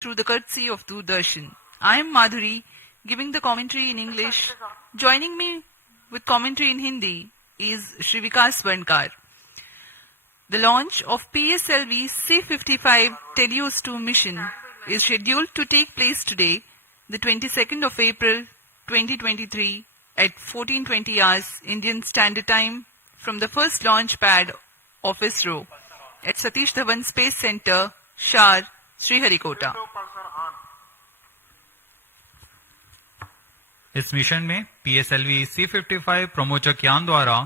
through the courtesy of Doordarshan. I am Madhuri, giving the commentary in English. Joining me with commentary in Hindi is Srivikas Vankar. The launch of PSLV-C55 Telios-2 mission is scheduled to take place today, the 22nd of April 2023 at 14:20 hours Indian Standard Time from the first launch pad of ISRO at Satish Dhawan Space Center, Shar, Sriharikota. इस mission में PSLV-C55 प्रमोचक यान द्वारा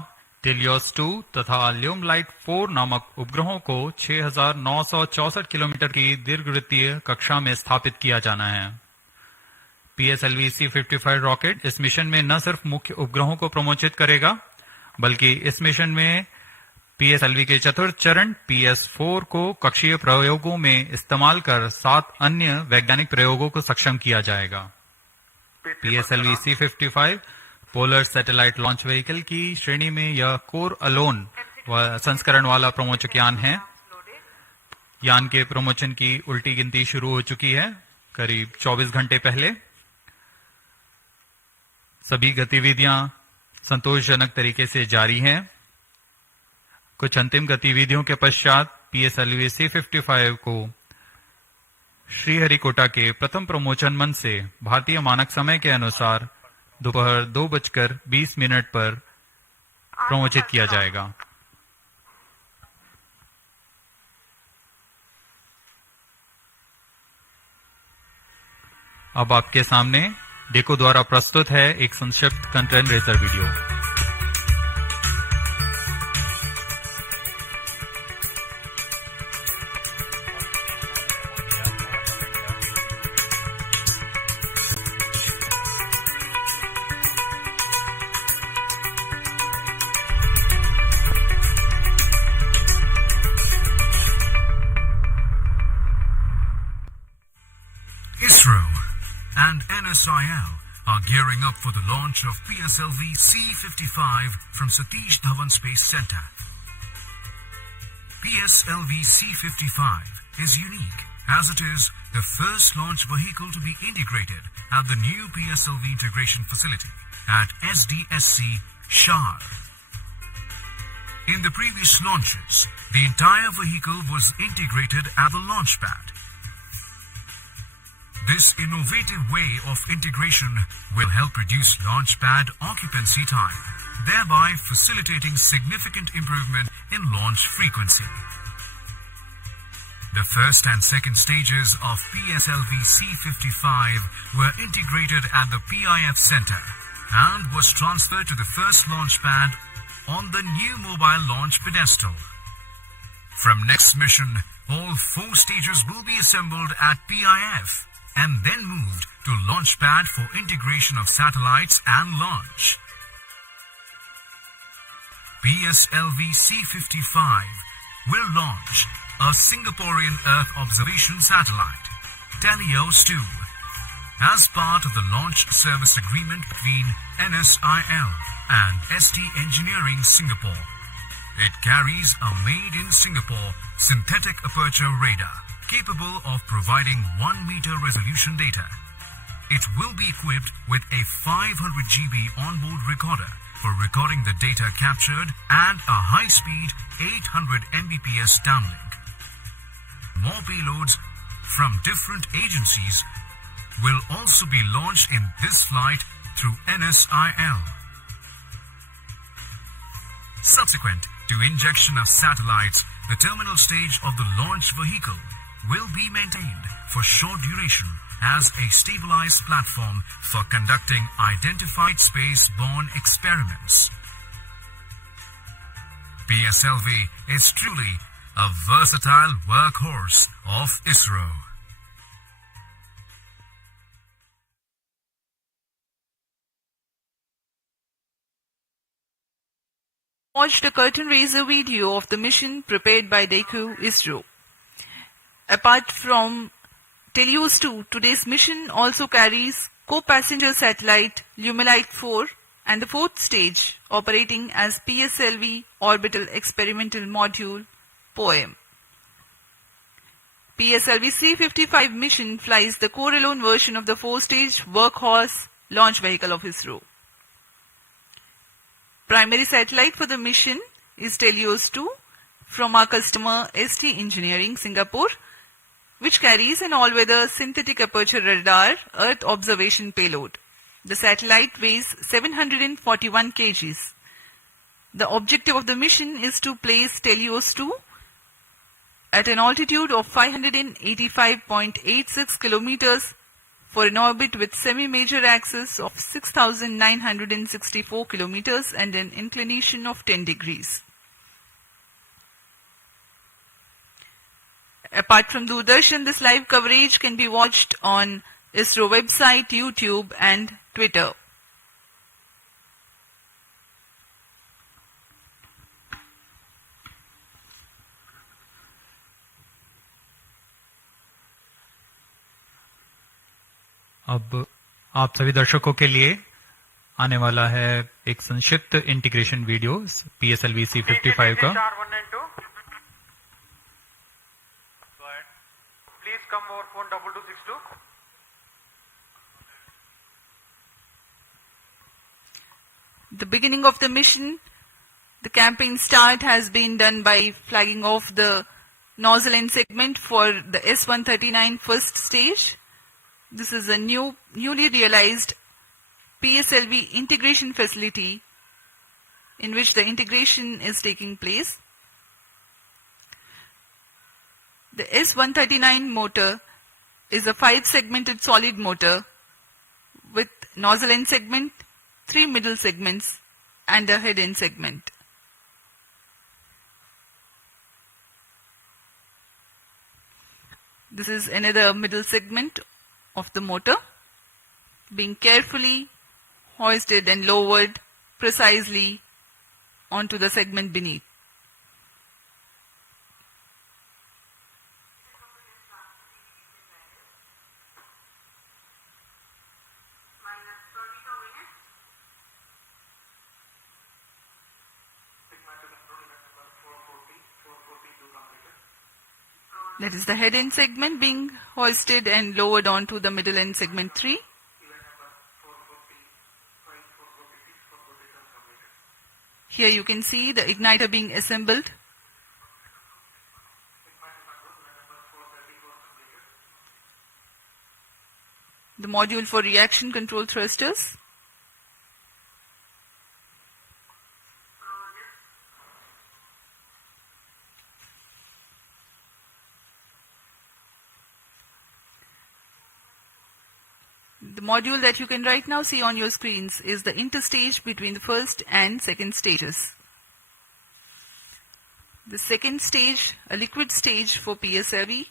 टेलियोस-2 तथा ल्यूमलाइट 4 नामक उपग्रहों को 6,964 kilometre की दीर्घवृत्तीय कक्षा में स्थापित किया जाना है। PSLV-C55 रॉकेट इस मिशन में न सिर्फ मुख्य उपग्रहों को प्रमोचित करेगा, बल्कि इस मिशन में PSLV के चतुर्थ चरण PS4 को कक्षीय प्रयोगों में इस्तेमाल कर 7 अन्य वैज्ञानिक प्रयोगों को सक्षम किया जाएगा। PSLV-C55 polar satellite launch vehicle की श्रेणी में यह कोर अलोन संस्करण वाला प्रमोचक यान है। यान के प्रमोचन की उल्टी गिनती शुरू हो चुकी है करीब 24 घंटे पहले। सभी गतिविधियां संतोषजनक तरीके से जारी हैं। कुछ अंतिम गतिविधियों के पश्चात PSLV-C55 को श्रीहरिकोटा के प्रथम प्रमोचन मंच से भारतीय मानक समय के अनुसार दोपहर 2:20 पर प्रमोचित किया जाएगा। अब आपके सामने डेको द्वारा प्रस्तुत है एक संक्षिप्त content razor video. ISRO and NSIL are gearing up for the launch of PSLV-C55 from Satish Dhawan Space Center. PSLV-C55 is unique as it is the first launch vehicle to be integrated at the new PSLV integration facility at SDSC Shar. In the previous launches, the entire vehicle was integrated at the launch pad. This innovative way of integration will help reduce launch pad occupancy time, thereby facilitating significant improvement in launch frequency. The first and second stages of PSLV-C55 were integrated at the PIF Center and was transferred to the first launch pad on the new mobile launch pedestal. From next mission, all 4 stages will be assembled at PIF and then moved to launch pad for integration of satellites and launch. PSLV-C55 will launch a Singaporean Earth observation satellite, Telios-2, as part of the launch service agreement between NSIL and ST Engineering Singapore. It carries a made-in-Singapore synthetic aperture radar capable of providing 1-meter resolution data. It will be equipped with a 500 GB onboard recorder for recording the data captured and a high-speed 800 Mbps downlink. More payloads from different agencies will also be launched in this flight through NSIL. Subsequent to injection of satellites, the terminal stage of the launch vehicle will be maintained for short duration as a stabilized platform for conducting identified space-borne experiments. PSLV is truly a versatile workhorse of ISRO. Watched a curtain raiser video of the mission prepared by DECO ISRO. Apart from Telios-2, today's mission also carries co-passenger satellite Lumelite 4 and the 4th stage operating as PSLV Orbital Experimental Module POEM. PSLV-C55 mission flies the core-alone version of the 4-stage workhorse launch vehicle of ISRO. Primary satellite for the mission is TELEOS-2 from our customer ST Engineering, Singapore, which carries an all-weather synthetic aperture radar Earth observation payload. The satellite weighs 741 kgs. The objective of the mission is to place TELEOS-2 at an altitude of 585.86 kilometers for an orbit with semi-major axis of 6,964 kilometers and an inclination of 10 degrees. Apart from Doordarshan, this live coverage can be watched on ISRO website, YouTube and Twitter. अब आप सभी दर्शकों के लिए आने वाला है एक संक्षिप्त इंटीग्रेशन वीडियो PSLV-C55 का। Please come over phone 2262. The beginning of the mission, the campaign start has been done by flagging off the nozzle end segment for the S139 first stage. This is a newly realized PSLV integration facility in which the integration is taking place. The S139 motor is a 5-segmented solid motor with nozzle end segment, 3 middle segments and a head end segment. This is another middle segment of the motor being carefully hoisted and lowered precisely onto the segment beneath. That is the head end segment being hoisted and lowered onto the middle end segment 3. Here you can see the igniter being assembled. The module for reaction control thrusters. The module that you can right now see on your screens is the interstage between the first and second stages. The second stage, a liquid stage for PSLV,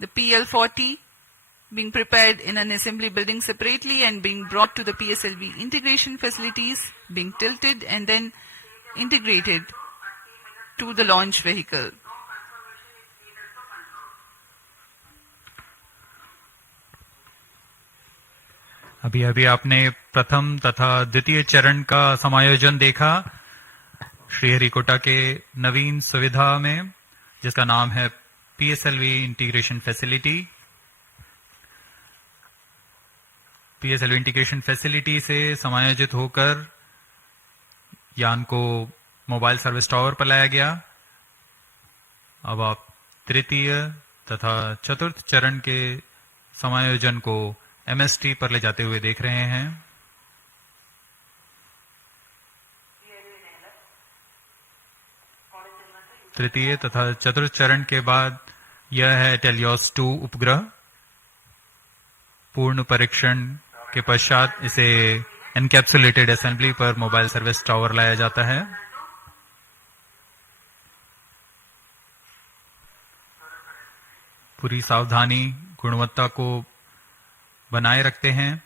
the PL40 being prepared in an assembly building separately and being brought to the PSLV integration facilities, being tilted and then integrated to the launch vehicle. अभी अभी आपने प्रथम तथा द्वितीय चरण का समायोजन देखा श्रीहरिकोटा के नवीन सुविधा में, जिसका नाम है PSLV integration facility. PSLV integration facility से समायोजित होकर यान को मोबाइल सर्विस टावर पर लाया गया। अब आप तृतीय तथा चतुर्थ चरण के समायोजन को MST पर ले जाते हुए देख रहे हैं। तृतीय तथा चतुर्थ चरण के बाद यह है टेलियोस-2 उपग्रह। पूर्ण परीक्षण के पश्चात इसे एनकैप्सुलेटेड असेंबली पर मोबाइल सर्विस टावर लाया जाता है। पूरी सावधानी, गुणवत्ता को बनाए रखते हैं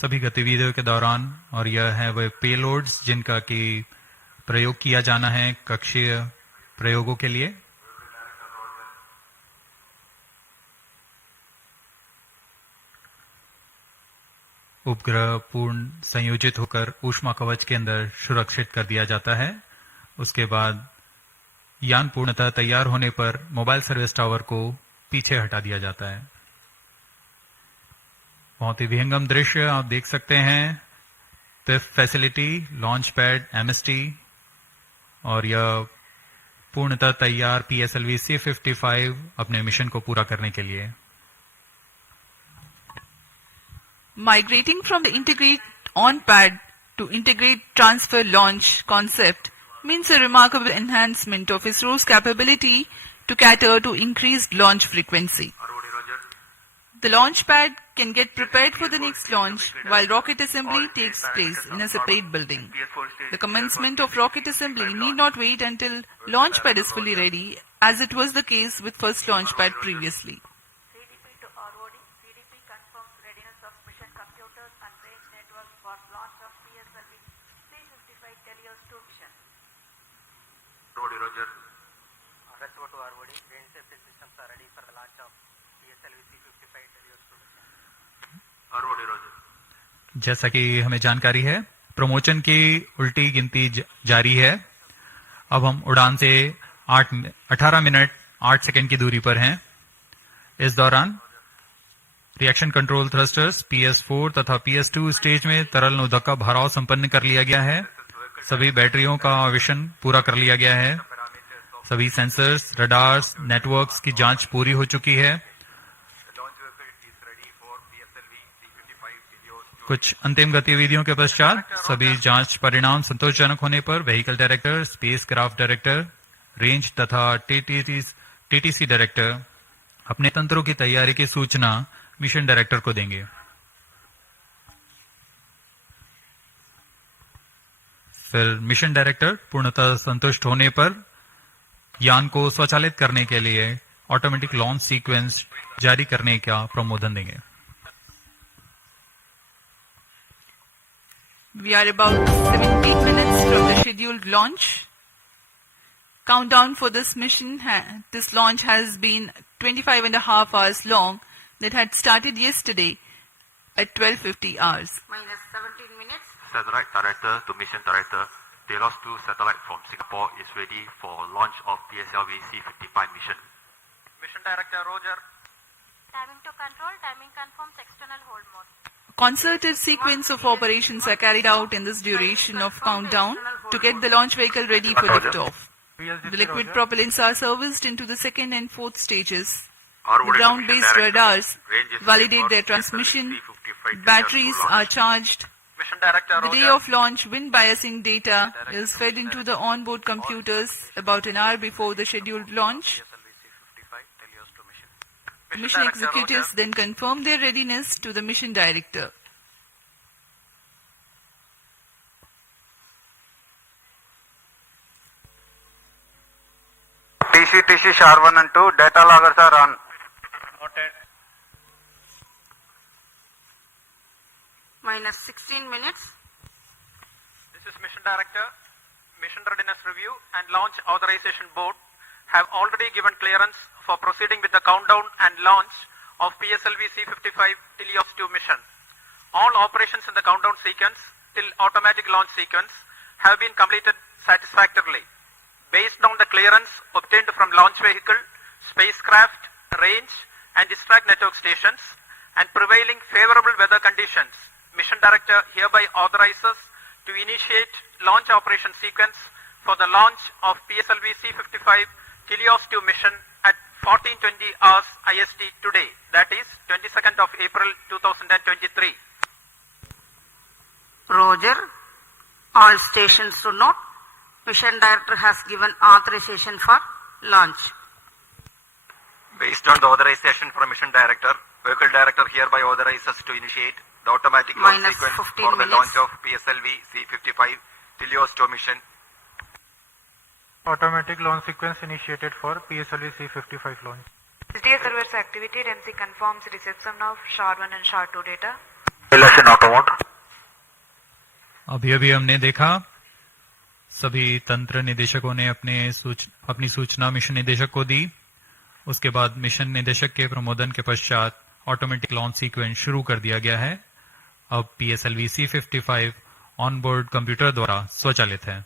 सभी गतिविधियों के दौरान, और यह है वह पेलोड्स जिनका कि प्रयोग किया जाना है कक्षीय प्रयोगों के लिए। उपग्रह पूर्ण संयोजित होकर ऊष्मा कवच के अंदर सुरक्षित कर दिया जाता है। उसके बाद यान पूर्णतः तैयार होने पर मोबाइल सर्विस टावर को पीछे हटा दिया जाता है। बहुत ही विहंगम दृश्य आप देख सकते हैं। Tiff facility, launch pad, MST और यह पूर्णतः तैयार PSLV-C55 अपने मिशन को पूरा करने के लिए। Migrating from the integrate on pad to integrate transfer launch concept means a remarkable enhancement of ISRO's capability to cater to increased launch frequency. The launch pad can get prepared for the next launch while rocket assembly takes place in a separate building. The commencement of rocket assembly need not wait until launch pad is fully ready, as it was the case with first launch pad previously. CDP to ROD. CDP confirms readiness of mission computers and range networks for launch of PSLV-C55 TELANGANA mission. Roger. Rest over to ROD. Range safety systems are ready for the launch of PSLV-C55 TELANGANA mission. Roger. जैसा कि हमें जानकारी है, promotion की उल्टी गिनती जारी है। अब हम उड़ान से 18 मिनट 8 सेकंड की दूरी पर हैं। इस दौरान रिएक्शन कंट्रोल थ्रस्टर्स PS4 तथा PS2 स्टेज में तरल नोदक का भराव संपन्न कर लिया गया है। सभी बैटरियों का आवेशन पूरा कर लिया गया है। सभी सेंसर्स, रडार्स, नेटवर्क्स की जांच पूरी हो चुकी है। कुछ अंतिम गतिविधियों के पश्चात सभी जांच परिणाम संतोषजनक होने पर vehicle director, space craft director, range तथा टीटीसी डायरेक्टर अपने तंत्रों की तैयारी की सूचना मिशन डायरेक्टर को देंगे। फिर मिशन डायरेक्टर पूर्णतः संतुष्ट होने पर यान को स्वचालित करने के लिए ऑटोमेटिक लॉन्च सीक्वेंस जारी करने का प्रमोदन देंगे। We are about 17 minutes from the scheduled launch. Countdown for this mission, this launch has been 25 and a half hours long. That had started yesterday at 12:50 hours. Minus 17 minutes. Satellite Director to Mission Director, Telos 2 satellite from Singapore is ready for launch of PSLV-C55 mission. Mission Director Roger. Timing to control. Timing confirms external hold mode. Concerted sequence of operations are carried out in this duration of countdown to get the launch vehicle ready for liftoff. The liquid propellants are serviced into the second and fourth stages. The ground-based radars validate their transmission. Batteries are charged. Mission Director The day Roger. of launch, wind biasing data is fed into the onboard computers about an hour before the scheduled launch. PSLV-C55 TELANGANA mission. Mission Director executives Roger. then confirm their readiness to the mission director. TC SHAR 1 and 2 data loggers are on. Noted. Minus 16 minutes. This is Mission Director. Mission Readiness Review and Launch Authorization Board have already given clearance for proceeding with the countdown and launch of PSLV-C55 TELANGANA 2 mission. All operations in the countdown sequence till automatic launch sequence have been completed satisfactorily. Based on the clearance obtained from launch vehicle, spacecraft, range and distract network stations and prevailing favorable weather conditions, Mission Director hereby authorizes to initiate launch operation sequence for the launch of PSLV-C55 TELANGANA 2 mission at 14:20 hours IST today, that is 22nd of April 2023. Roger. All stations to note. Mission Director has given authorization for launch. Based on the authorization from Mission Director, Vehicle Director hereby authorizes to initiate the automatic launch Minus sequence 15 for the minutes. launch of PSLV-C55 TELANGANA 2 mission. Automatic launch sequence initiated for PSLV-C55 launch. SDA server's activity REMC confirms reception of SHAR 1 and SHAR 2 data. Relation automod. अभी हमने देखा सभी तंत्र निदेशकों ने अपनी सूचना mission निदेशक को दी। उसके बाद मिशन निदेशक के प्रमोदन के पश्चात ऑटोमेटिक लॉन्च सीक्वेंस शुरू कर दिया गया है। अब PSLV-C55 ऑनबोर्ड कंप्यूटर द्वारा स्वचालित है।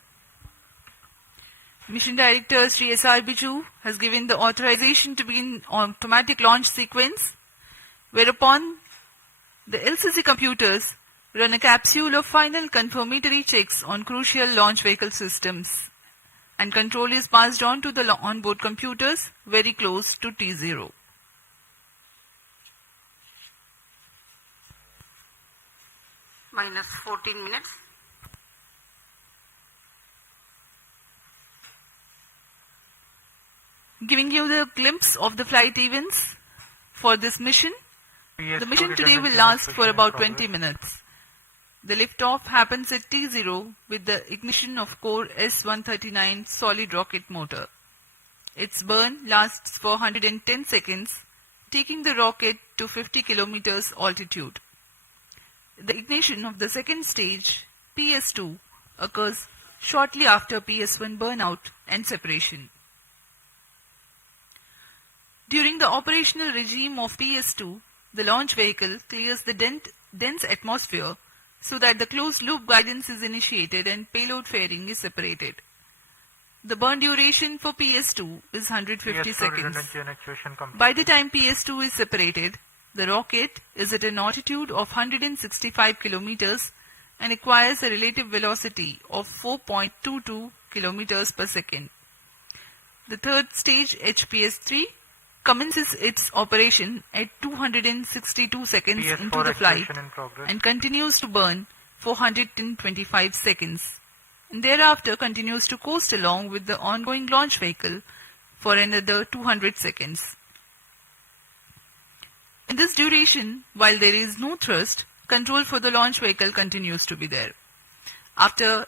Mission Director Sri S.R. Biju has given the authorization to begin automatic launch sequence, whereupon the LCC computers run a capsule of final confirmatory checks on crucial launch vehicle systems, and control is passed on to the onboard computers very close to T0. Minus 14 minutes. Giving you the glimpse of the flight events for this mission. The mission today will last for about 20 minutes. The liftoff happens at T0 with the ignition of core S139 solid rocket motor. Its burn lasts for 110 seconds, taking the rocket to 50 kilometers altitude. The ignition of the second stage, PS2, occurs shortly after PS1 burnout and separation. During the operational regime of PS2, the launch vehicle clears the dense atmosphere so that the closed-loop guidance is initiated and payload fairing is separated. The burn duration for PS2 is 150 seconds. By the time PS2 is separated, the rocket is at an altitude of 165 kilometers and acquires a relative velocity of 4.22 kilometers per second. The third stage, HPS-3, commences its operation at 262 seconds into the flight and continues to burn for 125 seconds, and thereafter continues to coast along with the ongoing launch vehicle for another 200 seconds. In this duration, while there is no thrust, control for the launch vehicle continues to be there. After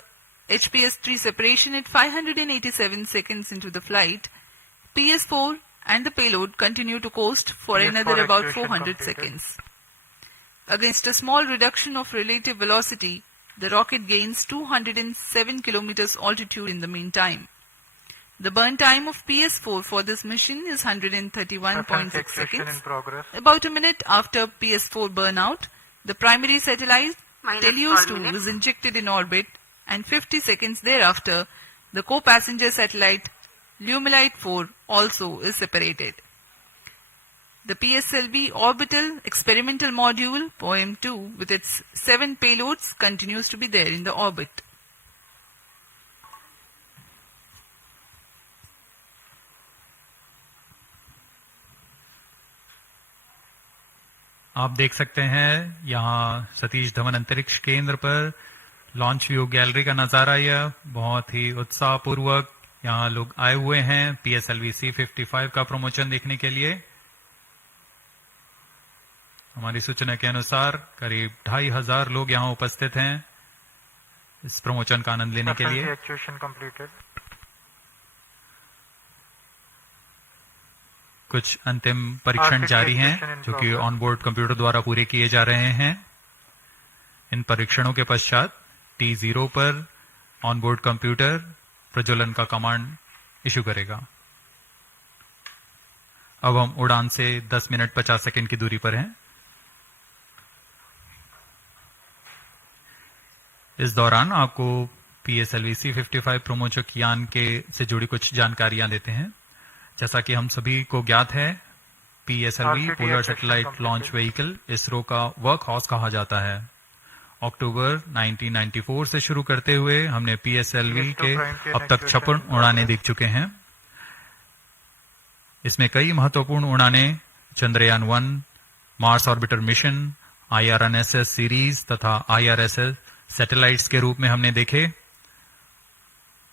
HPS-3 separation at 587 seconds into the flight, PS4 and the payload continue to coast for another about 400 seconds. Against a small reduction of relative velocity, the rocket gains 207 kilometers altitude in the meantime. The burn time of PS4 for this mission is 131.6 seconds. About a minute after PS4 burnout, the primary satellite Telios-2 is injected in orbit, and 50 seconds thereafter, the co-passenger satellite Lumilite 4 also is separated. The PSLV orbital experimental module POEM-2 with its 7 payloads continues to be there in the orbit. आप देख सकते हैं यहाँ सतीश धवन अंतरिक्ष केंद्र पर launch view gallery का नजारा। यह बहुत ही उत्साहपूर्वक यहाँ लोग आए हुए हैं PSLV-C55 का प्रमोशन देखने के लिए। हमारी सूचना के अनुसार करीब 2500 लोग यहाँ उपस्थित हैं इस प्रमोशन का आनंद लेने के लिए। कुछ अंतिम परीक्षण जारी हैं जो कि ऑनबोर्ड कंप्यूटर द्वारा पूरे किए जा रहे हैं। इन परीक्षणों के पश्चात T0 पर ऑनबोर्ड कंप्यूटर प्रज्वलन का कमांड इशू करेगा। अब हम उड़ान से 10 मिनट 50 सेकंड की दूरी पर हैं। इस दौरान आपको PSLV-C55 प्रमोचक यान के से जुड़ी कुछ जानकारियां देते हैं। जैसा कि हम सभी को ज्ञात है, PSLV polar satellite launch vehicle ISRO का वर्क हाउस कहा जाता है। अक्टूबर 1994 से शुरू करते हुए हमने PSLV के अब तक 56 उड़ानें देख चुके हैं। इसमें कई महत्वपूर्ण उड़ानें Chandrayaan 1, Mars orbiter mission, IRNSS series तथा IRSS सैटेलाइट्स के रूप में हमने देखे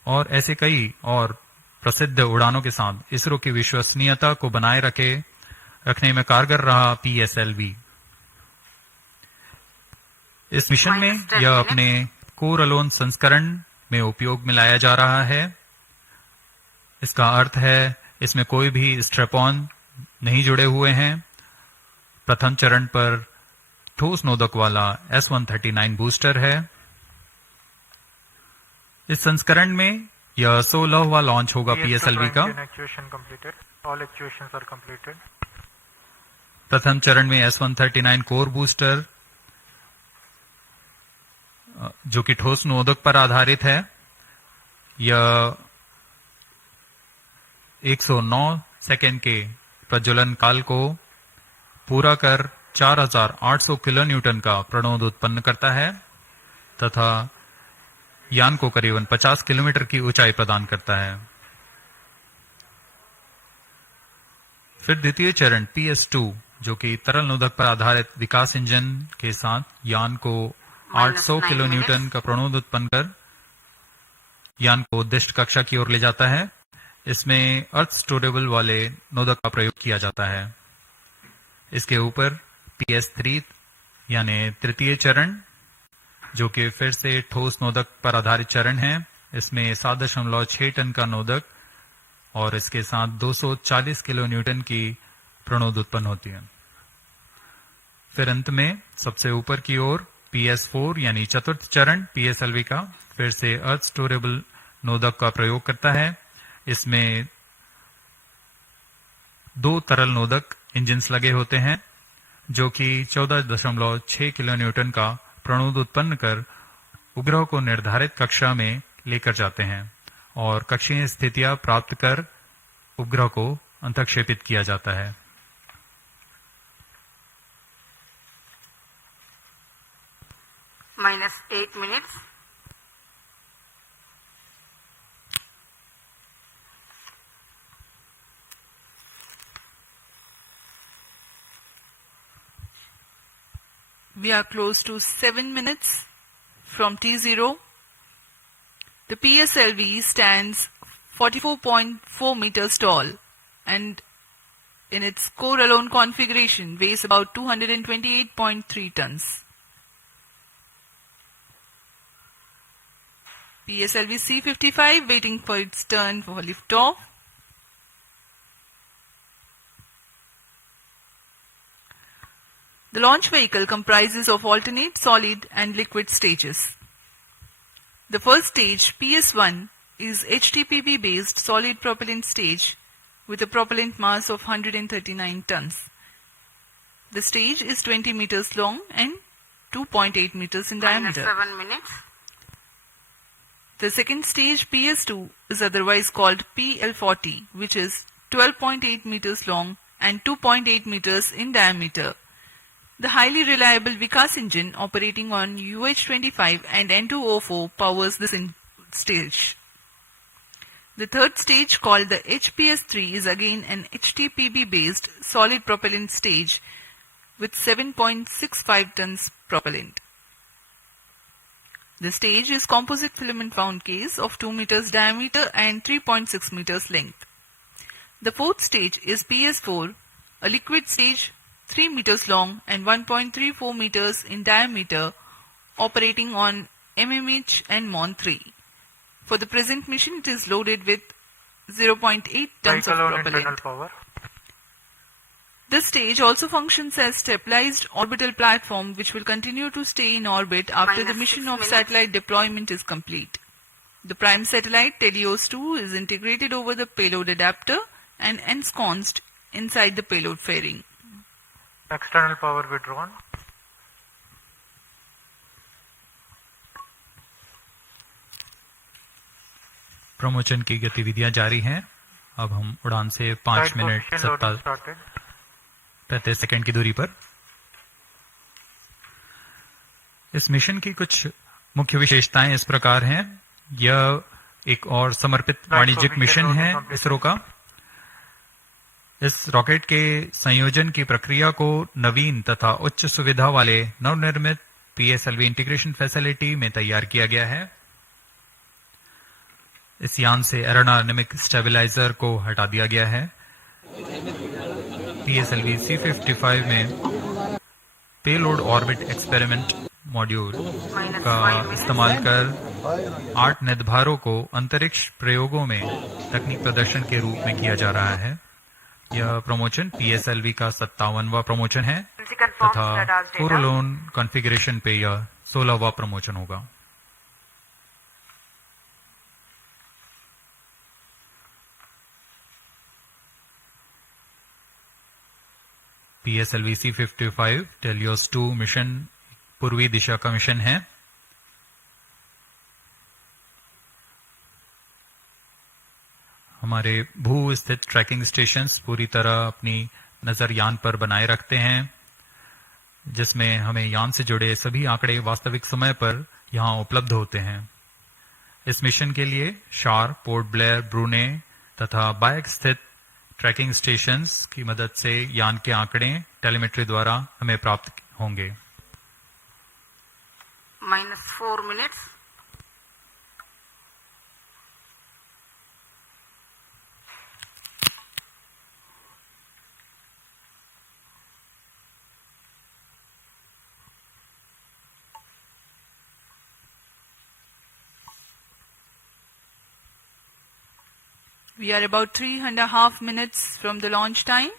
और ऐसे कई और प्रसिद्ध उड़ानों के साथ इसरो की विश्वसनीयता को बनाए रखने में कारगर रहा PSLV। इस मिशन में यह अपने कोर अलोन संस्करण में उपयोग में लाया जा रहा है। इसका अर्थ है इसमें कोई भी स्ट्रैप ऑन नहीं जुड़े हुए हैं। प्रथम चरण पर ठोस नोदक वाला S139 बूस्टर है। इस संस्करण में यह 16वां लॉन्च होगा PSLV का। प्रथम चरण में S139 कोर बूस्टर जो कि ठोस नोदक पर आधारित है, यह 109 सेकेंड के प्रज्वलन काल को पूरा कर 4800 किलो न्यूटन का प्रणोद उत्पन्न करता है तथा यान को करीबन 50 किलोमीटर की ऊंचाई प्रदान करता है। फिर द्वितीय चरण PS2 जो कि तरल नोदक पर आधारित विकास इंजन के साथ यान को 800 किलो न्यूटन का प्रणोद उत्पन्न कर यान को उद्दिष्ट कक्षा की ओर ले जाता है। इसमें अर्थ स्टोरेबल वाले नोदक का प्रयोग किया जाता है। इसके ऊपर PS3 यानी तृतीय चरण जो कि फिर से ठोस नोदक पर आधारित चरण है। इसमें 7.6 टन का नोदक और इसके साथ 240 किलो न्यूटन की प्रणोद उत्पन्न होती है। फिर अंत में सबसे ऊपर की ओर PS4 यानी चतुर्थ चरण PSLV का फिर से अर्थ स्टोरेबल नोदक का प्रयोग करता है। इसमें 2 तरल नोदक इंजिन्स लगे होते हैं जो कि 14.6 किलो न्यूटन का प्रणोद उत्पन्न कर उपग्रह को निर्धारित कक्षा में लेकर जाते हैं और कक्षीय स्थितियां प्राप्त कर उपग्रह को अंतक्षेपित किया जाता है। -8 minutes. We are close to 7 minutes from T0. The PSLV stands 44.4 meters tall and in its core alone configuration weighs about 228.3 tons. PSLV-C55 waiting for its turn for liftoff. The launch vehicle comprises of alternate solid and liquid stages. The first stage, PS1, is HTPB based solid propellant stage with a propellant mass of 139 tons. The stage is 20 meters long and 2.8 meters in diameter. -7 minutes. The second stage, PS2, is otherwise called PL40, which is 12.8 meters long and 2.8 meters in diameter. The highly reliable Vikas engine operating on UH-25 and N2O4 powers this stage. The third stage, called the HPS3, is again an HTPB based solid propellant stage with 7.65 tons propellant. The stage is composite filament wound case of 2 meters diameter and 3.6 meters length. The fourth stage is PS4, a liquid stage 3 meters long and 1.34 meters in diameter, operating on MMH and MON3. For the present mission, it is loaded with 0.8 tons of propellant. Power. This stage also functions as stabilized orbital platform which will continue to stay in orbit after the mission of satellite deployment is complete. The prime satellite Telios-2 is integrated over the payload adapter and ensconced inside the payload fairing. External power withdrawn. Promotion की गतिविधियां जारी हैं। अब हम उड़ान से 5 minute 35 second की दूरी पर। इस मिशन की कुछ मुख्य विशेषताएं इस प्रकार हैं। यह एक और समर्पित वाणिज्यिक मिशन है इसरो का। इस रॉकेट के संयोजन की प्रक्रिया को नवीन तथा उच्च सुविधा वाले नवनिर्मित PSLV इंटीग्रेशन फैसिलिटी में तैयार किया गया है। इस यान से एरोडायनेमिक स्टेबलाइजर को हटा दिया गया है। PSLV-C55 में पेलोड ऑर्बिट एक्सपेरिमेंट मॉड्यूल का इस्तेमाल कर 8 निर्धारों को अंतरिक्ष प्रयोगों में तकनीक प्रदर्शन के रूप में किया जा रहा है। यह प्रमोशन PSLV का 57वां प्रमोशन है तथा कोर अलोन कॉन्फ़िगरेशन पे यह 16वां प्रमोशन होगा। PSLV-C55 टेलियोस-2 मिशन पूर्वी दिशा का मिशन है। हमारे भू स्थित ट्रैकिंग स्टेशंस पूरी तरह अपनी नजर यान पर बनाए रखते हैं, जिसमें हमें यान से जुड़े सभी आंकड़े वास्तविक समय पर यहां उपलब्ध होते हैं। इस मिशन के लिए शार, पोर्ट ब्लेयर, ब्रूने तथा बायक स्थित ट्रैकिंग स्टेशंस की मदद से यान के आंकड़े टेलीमेट्री द्वारा हमें प्राप्त होंगे। -4 minutes. We are about 3.5 minutes from the launch time.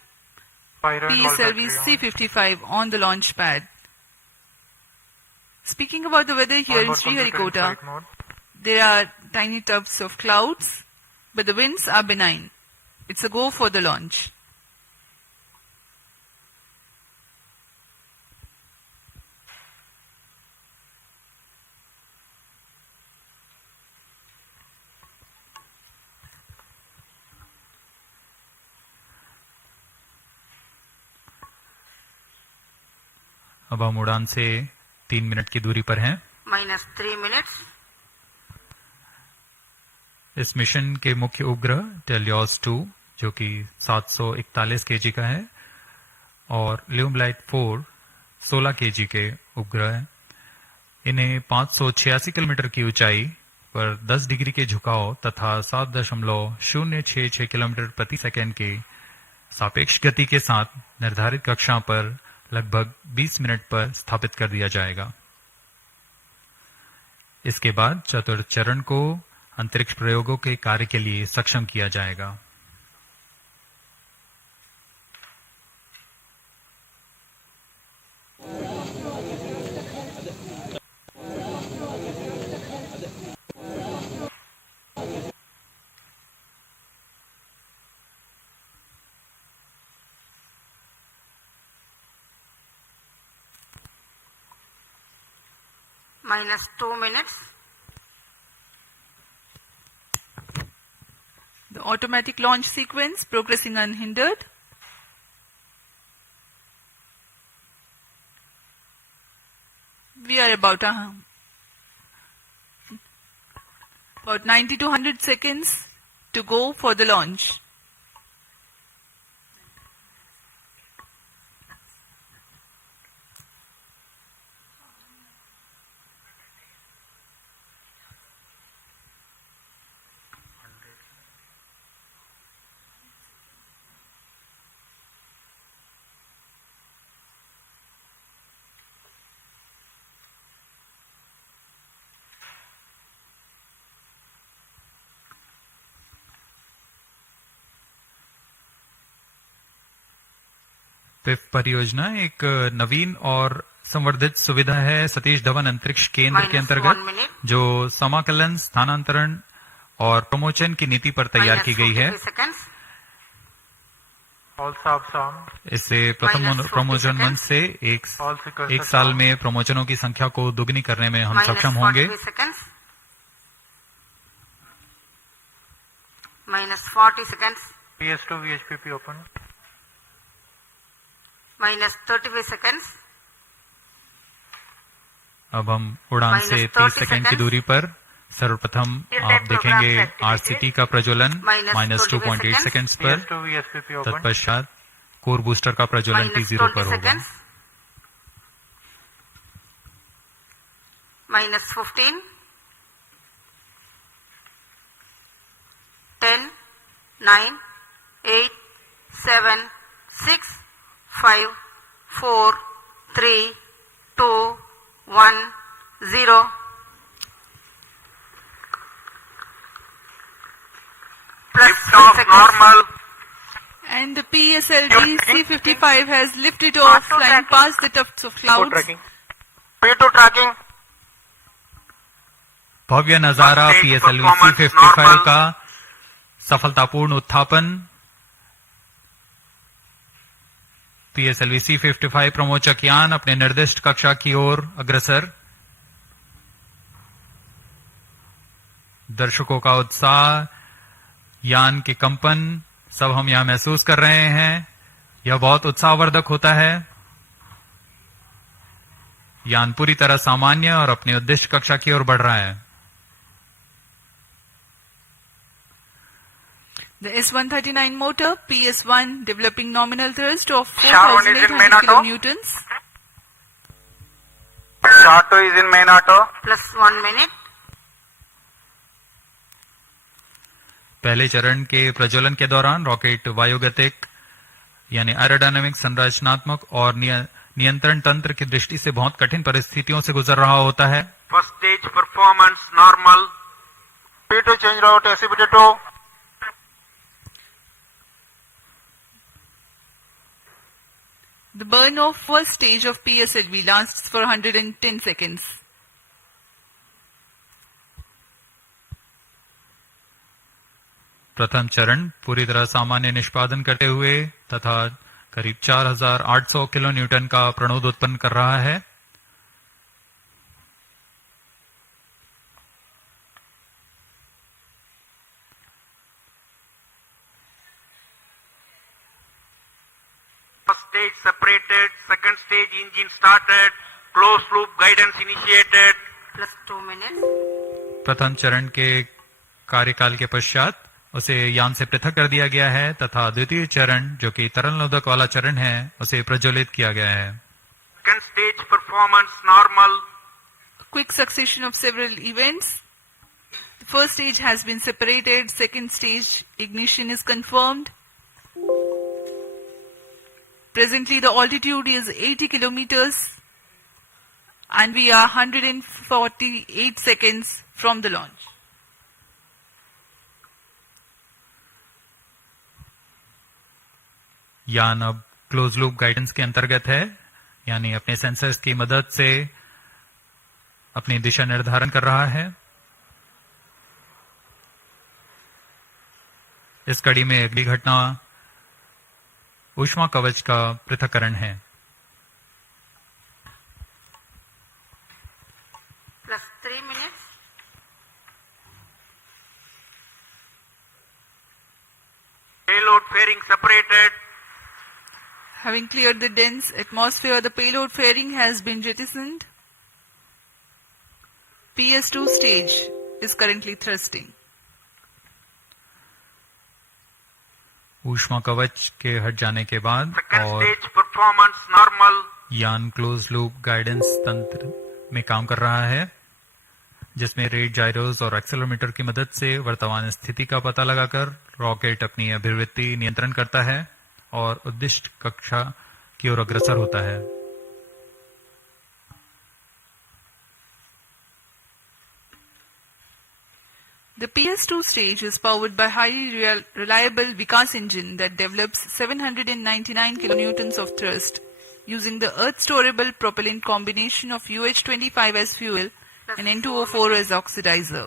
Fire and all battery on. PSLV-C55 on the launch pad. Speaking about the weather here in Onboard computer in Sriharikota, flight mode. there are tiny tufts of clouds, but the winds are benign. It's a go for the launch. अब हम उड़ान से 3 minute की दूरी पर हैं। -3 minutes. इस mission के मुख्य उपग्रह टेलियोस 2 जो कि 741 केजी का है और ल्यूमलाइट 4 16 केजी के उपग्रह हैं। इन्हें 586 किलोमीटर की ऊंचाई पर 10 डिग्री के झुकाव तथा 7.066 किलोमीटर प्रति सेकंड के सापेक्ष गति के साथ निर्धारित कक्षा पर लगभग 20 मिनट पर स्थापित कर दिया जाएगा। इसके बाद चतुर्थ चरण को अंतरिक्ष प्रयोगों के कार्य के लिए सक्षम किया जाएगा। -2 minutes. The automatic launch sequence progressing unhindered. We are about 90 to 100 seconds to go for the launch. PIFF परियोजना एक नवीन और संवर्धित सुविधा है सतीश धवन अंतरिक्ष केंद्र के अंतर्गत, जो समाकलन, स्थानांतरण और प्रमोशन की नीति पर तैयार की गई है। इससे प्रथम प्रमोशन मंच से एक साल में प्रमोशनों की संख्या को दुगनी करने में हम सक्षम होंगे। -40 seconds. PS2 VHPP open. -35 seconds. अब हम उड़ान से 30 सेकंड की दूरी पर सर्वप्रथम आप देखेंगे आरसीटी का प्रज्वलन -2.8 सेकंड्स पर। PS2 VHPP open. तत्पश्चात कोर बूस्टर का प्रज्वलन T0 पर होगा। -15. 10, 9, 8, 7, 6, 5, 4, 3, 2, 1, 0. Lift off normal. And the PSLV-C55 has lifted off, flying past the tufts of clouds. P2 tracking. भव्य नजारा PSLV-C55 का सफलतापूर्ण उत्थापन। PSLV-C55 प्रमोचक यान अपने निर्दिष्ट कक्षा की ओर अग्रसर। दर्शकों का उत्साह यान के कंपन सब हम यहां महसूस कर रहे हैं। यह बहुत उत्साहवर्धक होता है। यान पूरी तरह सामान्य और अपनी उद्देश्य कक्षा की ओर बढ़ रहा है। The S139 motor, PS1, developing nominal thrust of Sharwan is in main 4,800 auto. kilonewtons. Short 2 is in main auto. plus 1 minute. पहले चरण के प्रज्वलन के दौरान रॉकेट वायुगतिक यानी एरोडायनामिक संरचनात्मक और नियंत्रण तंत्र की दृष्टि से बहुत कठिन परिस्थितियों से गुजर रहा होता है। First stage performance normal. P2 change route SCBT2. The burn of first stage of PSLV lasts for 110 seconds. प्रथम चरण पूरी तरह सामान्य निष्पादन करते हुए तथा करीब 4800 किलो न्यूटन का प्रणोद उत्पन्न कर रहा है। First stage separated, second stage engine started, closed loop guidance initiated. plus 2 minutes. प्रथम चरण के कार्यकाल के पश्चात उसे यान से पृथक कर दिया गया है तथा द्वितीय चरण जो कि तरल नोदक वाला चरण है उसे प्रज्वलित किया गया है। Second stage performance normal. Quick succession of several events. The first stage has been separated. Second stage ignition is confirmed. Presently the altitude is 80 kilometers and we are 148 seconds from the launch. यान अब close loop guidance के अंतर्गत है, यानी अपने sensors की मदद से अपनी दिशा निर्धारण कर रहा है। इस कड़ी में अगली घटना ऊष्मा कवच का पृथक्करण है। plus 3 minutes. Payload fairing separated. Having cleared the dense atmosphere, the payload fairing has been jettisoned. PS2 stage is currently thrusting. ऊष्मा कवच के हट जाने के बाद Second और stage performance normal. यान क्लोज लूप गाइडेंस तंत्र में काम कर रहा है, जिसमें रेट जाइरोस और एक्सेलेरोमीटर की मदद से वर्तमान स्थिति का पता लगाकर रॉकेट अपनी अभिवृत्ति नियंत्रण करता है और उद्दिष्ट कक्षा की ओर अग्रसर होता है। The PS2 stage is powered by highly reliable Vikas engine that develops 799 kilonewtons of thrust using the earth-storable propellant combination of UH-25 as fuel and N2O4 as oxidizer.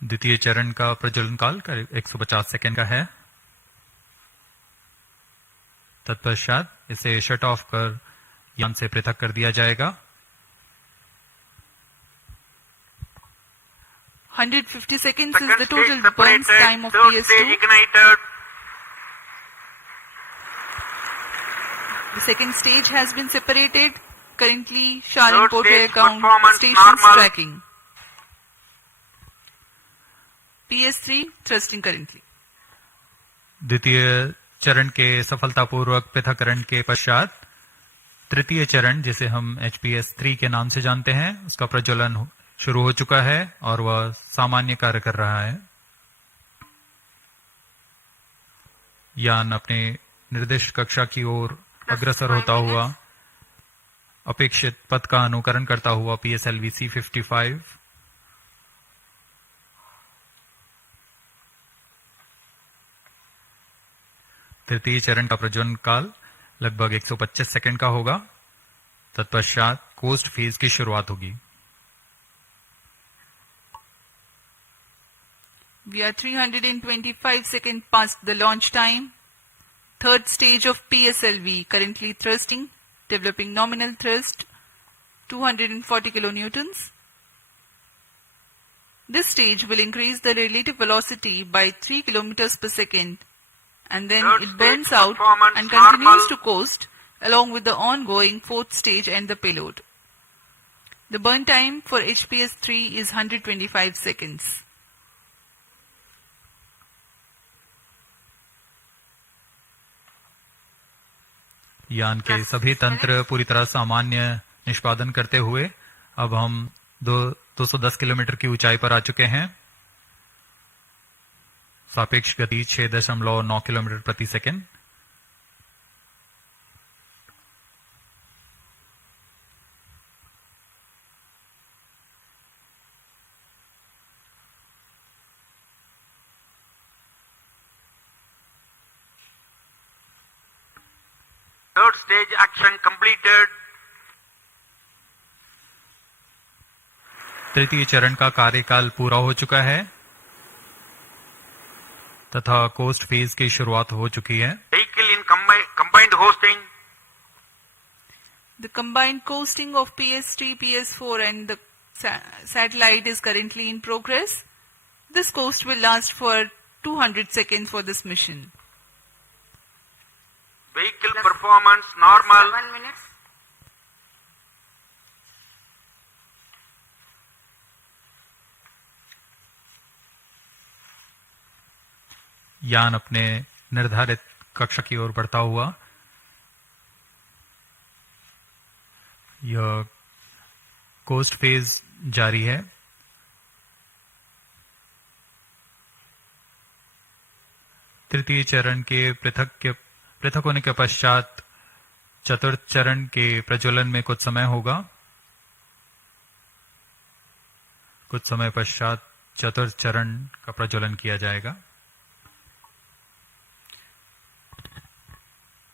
द्वितीय चरण का प्रज्वलन काल करीब 150 सेकेंड का है। तत्पश्चात इसे शट ऑफ कर यान से पृथक कर दिया जाएगा। 150 seconds is Second the stage total separated. burn time of Third stage PS2. ignited. The second stage has been separated. Currently, Shalin Third Portray stage account performance stations normal. tracking. PS3 thrusting currently. द्वितीय चरण के सफलतापूर्वक पृथक्करण के पश्चात तृतीय चरण, जिसे हम HPS3 के नाम से जानते हैं, उसका प्रज्वलन शुरू हो चुका है और वह सामान्य कार्य कर रहा है। यान अपने निर्दिष्ट कक्षा की ओर अग्रसर होता हुआ अपेक्षित पथ का अनुकरण करता हुआ PSLV-C55 तृतीय चरण का प्रज्वलन काल लगभग 125 सेकंड का होगा। तत्पश्चात कोस्ट फेज की शुरुआत होगी। We are 325 seconds past the launch time. Third stage of PSLV currently thrusting, developing nominal thrust 240 kilonewtons. This stage will increase the relative velocity by 3 kilometers per second, and then Third it stage burns out performance and continues normal. to coast along with the ongoing fourth stage and the payload. The burn time for HPS-3 is 125 seconds. यान के सभी तंत्र पूरी तरह सामान्य निष्पादन करते हुए अब हम 210 किलोमीटर की ऊंचाई पर आ चुके हैं। सापेक्ष गति 6.9 किलोमीटर प्रति second. Third stage action completed. तृतीय चरण का कार्यकाल पूरा हो चुका है तथा कोस्ट फेज की शुरुआत हो चुकी है। Vehicle in combined hosting. The combined coasting of PS3, PS4 and the satellite is currently in progress. This coast will last for 200 seconds for this mission. Vehicle performance normal. 7 minutes. यान अपने निर्धारित कक्षा की ओर बढ़ता हुआ यह कोस्ट फेज जारी है। तृतीय चरण के पृथक होने के पश्चात चतुर्थ चरण के प्रज्वलन में कुछ समय होगा। कुछ समय पश्चात चतुर्थ चरण का प्रज्वलन किया जाएगा।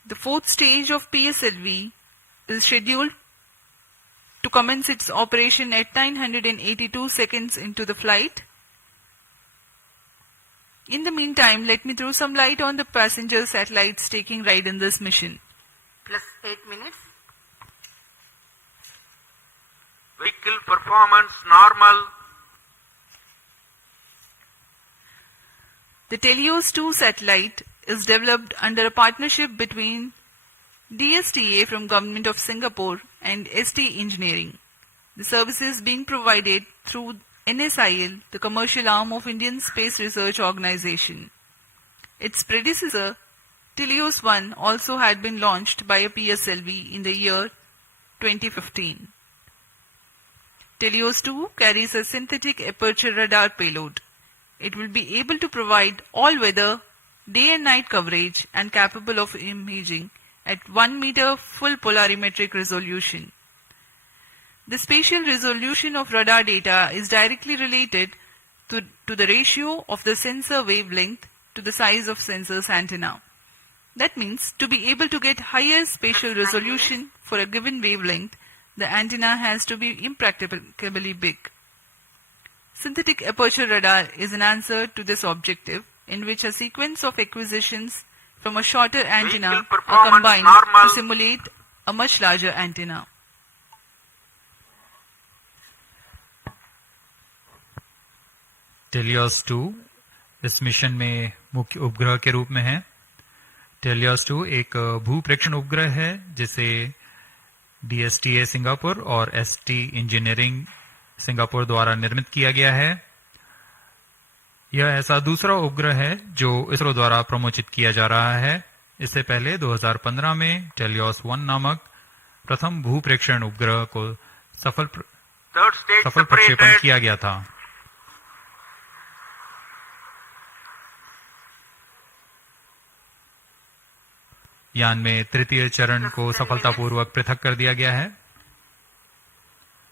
The fourth stage of PSLV is scheduled to commence its operation at 982 seconds into the flight. In the meantime, let me throw some light on the passenger satellites taking ride in this mission. Plus 8 minutes. Vehicle performance normal. The Telios-2 satellite is developed under a partnership between DSTA from Government of Singapore and ST Engineering. The services being provided through NSIL, the commercial arm of Indian Space Research Organization. Its predecessor, Telios-1, also had been launched by a PSLV in the year 2015. Telios-2 carries a synthetic aperture radar payload. It will be able to provide all-weather, day and night coverage and capable of imaging at 1 meter full polarimetric resolution. The spatial resolution of radar data is directly related to the ratio of the sensor wavelength to the size of sensor's antenna. That means to be able to get higher spatial resolution for a given wavelength, the antenna has to be impracticably big. Synthetic aperture radar is an answer to this objective, in which a sequence of acquisitions from a shorter antenna are combined to simulate a much larger antenna. टेलियोस-2 इस mission में मुख्य उपग्रह के रूप में है। टेलियोस-2 एक भूप्रेक्षण उपग्रह है जिसे DSTA सिंगापुर और ST इंजीनियरिंग सिंगापुर द्वारा निर्मित किया गया है। यह ऐसा दूसरा उपग्रह है जो इसरो द्वारा प्रमोचित किया जा रहा है। इससे पहले 2015 में टेलियोस-1 नामक प्रथम भूप्रेक्षण उपग्रह को सफल प्रक्षेपण किया गया था। यान में तृतीय चरण को सफलतापूर्वक पृथक कर दिया गया है।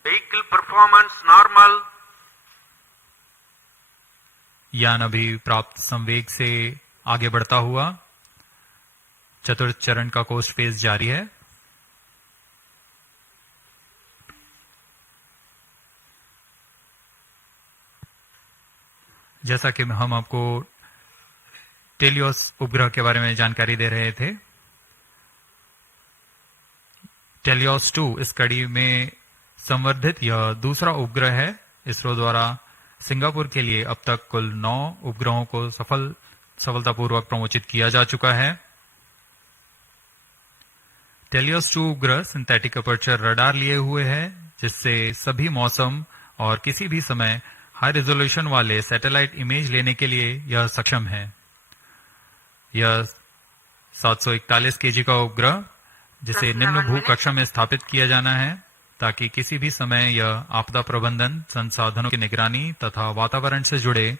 Vehicle performance normal. यान अभी प्राप्त संवेग से आगे बढ़ता हुआ चतुर्थ चरण का कोस्ट फेज जारी है। जैसा कि हम आपको टेलियोस उपग्रह के बारे में जानकारी दे रहे थे, टेलियोस-2 इस कड़ी में संवर्धित यह दूसरा उपग्रह है इसरो द्वारा सिंगापुर के लिए अब तक कुल 9 उपग्रहों को सफलतापूर्वक प्रमोचित किया जा चुका है। टेलियोस 2 उपग्रह सिंथेटिक अपर्चर रडार लिए हुए है, जिससे सभी मौसम और किसी भी समय हाई रेजोल्यूशन वाले सैटेलाइट इमेज लेने के लिए यह सक्षम है। यह 741 केजी का उपग्रह, जिसे निम्न भू कक्षा में स्थापित किया जाना है, ताकि किसी भी समय यह आपदा प्रबंधन, संसाधनों की निगरानी तथा वातावरण से जुड़े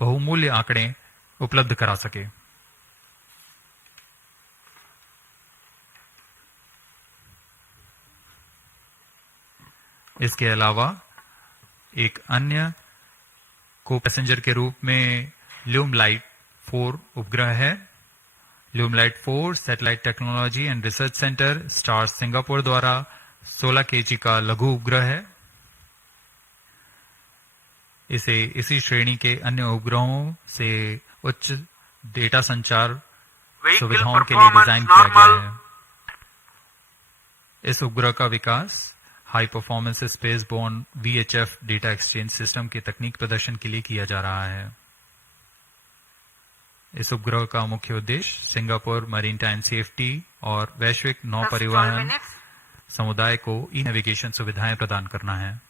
बहुमूल्य आंकड़े उपलब्ध करा सके। इसके अलावा एक अन्य को पैसेंजर के रूप में ल्यूमलाइट 4 उपग्रह है। ल्यूमलाइट 4 satellite technology and research centre star Singapore द्वारा 16 केजी का लघु उपग्रह है। इसे इसी श्रेणी के अन्य उपग्रहों से उच्च डेटा संचार सुविधाओं के लिए डिजाइन किया गया है। इस उपग्रह का विकास high performance space borne VHF data exchange system के तकनीक प्रदर्शन के लिए किया जा रहा है। इस उपग्रह का मुख्य उद्देश्य सिंगापुर मैरीटाइम सेफ्टी और वैश्विक नौ परिवहन समुदाय को ई-नेविगेशन सुविधाएं प्रदान करना है।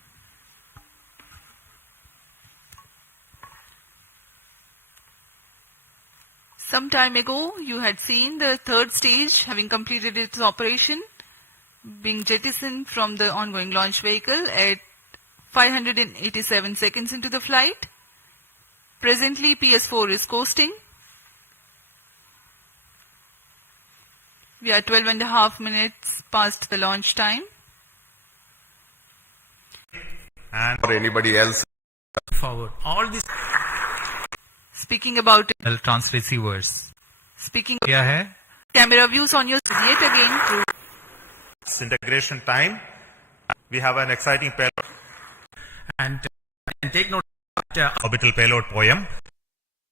Some time ago, you had seen the third stage having completed its operation, being jettisoned from the ongoing launch vehicle at 587 seconds into the flight. Presently, PS4 is coasting. We are 12.5 minutes past the launch time. And for anybody else Forward. All this. Speaking about transceivers. Speaking क्या है? Camera views on your yet again through integration time, we have an exciting payload And take note. orbital payload poem.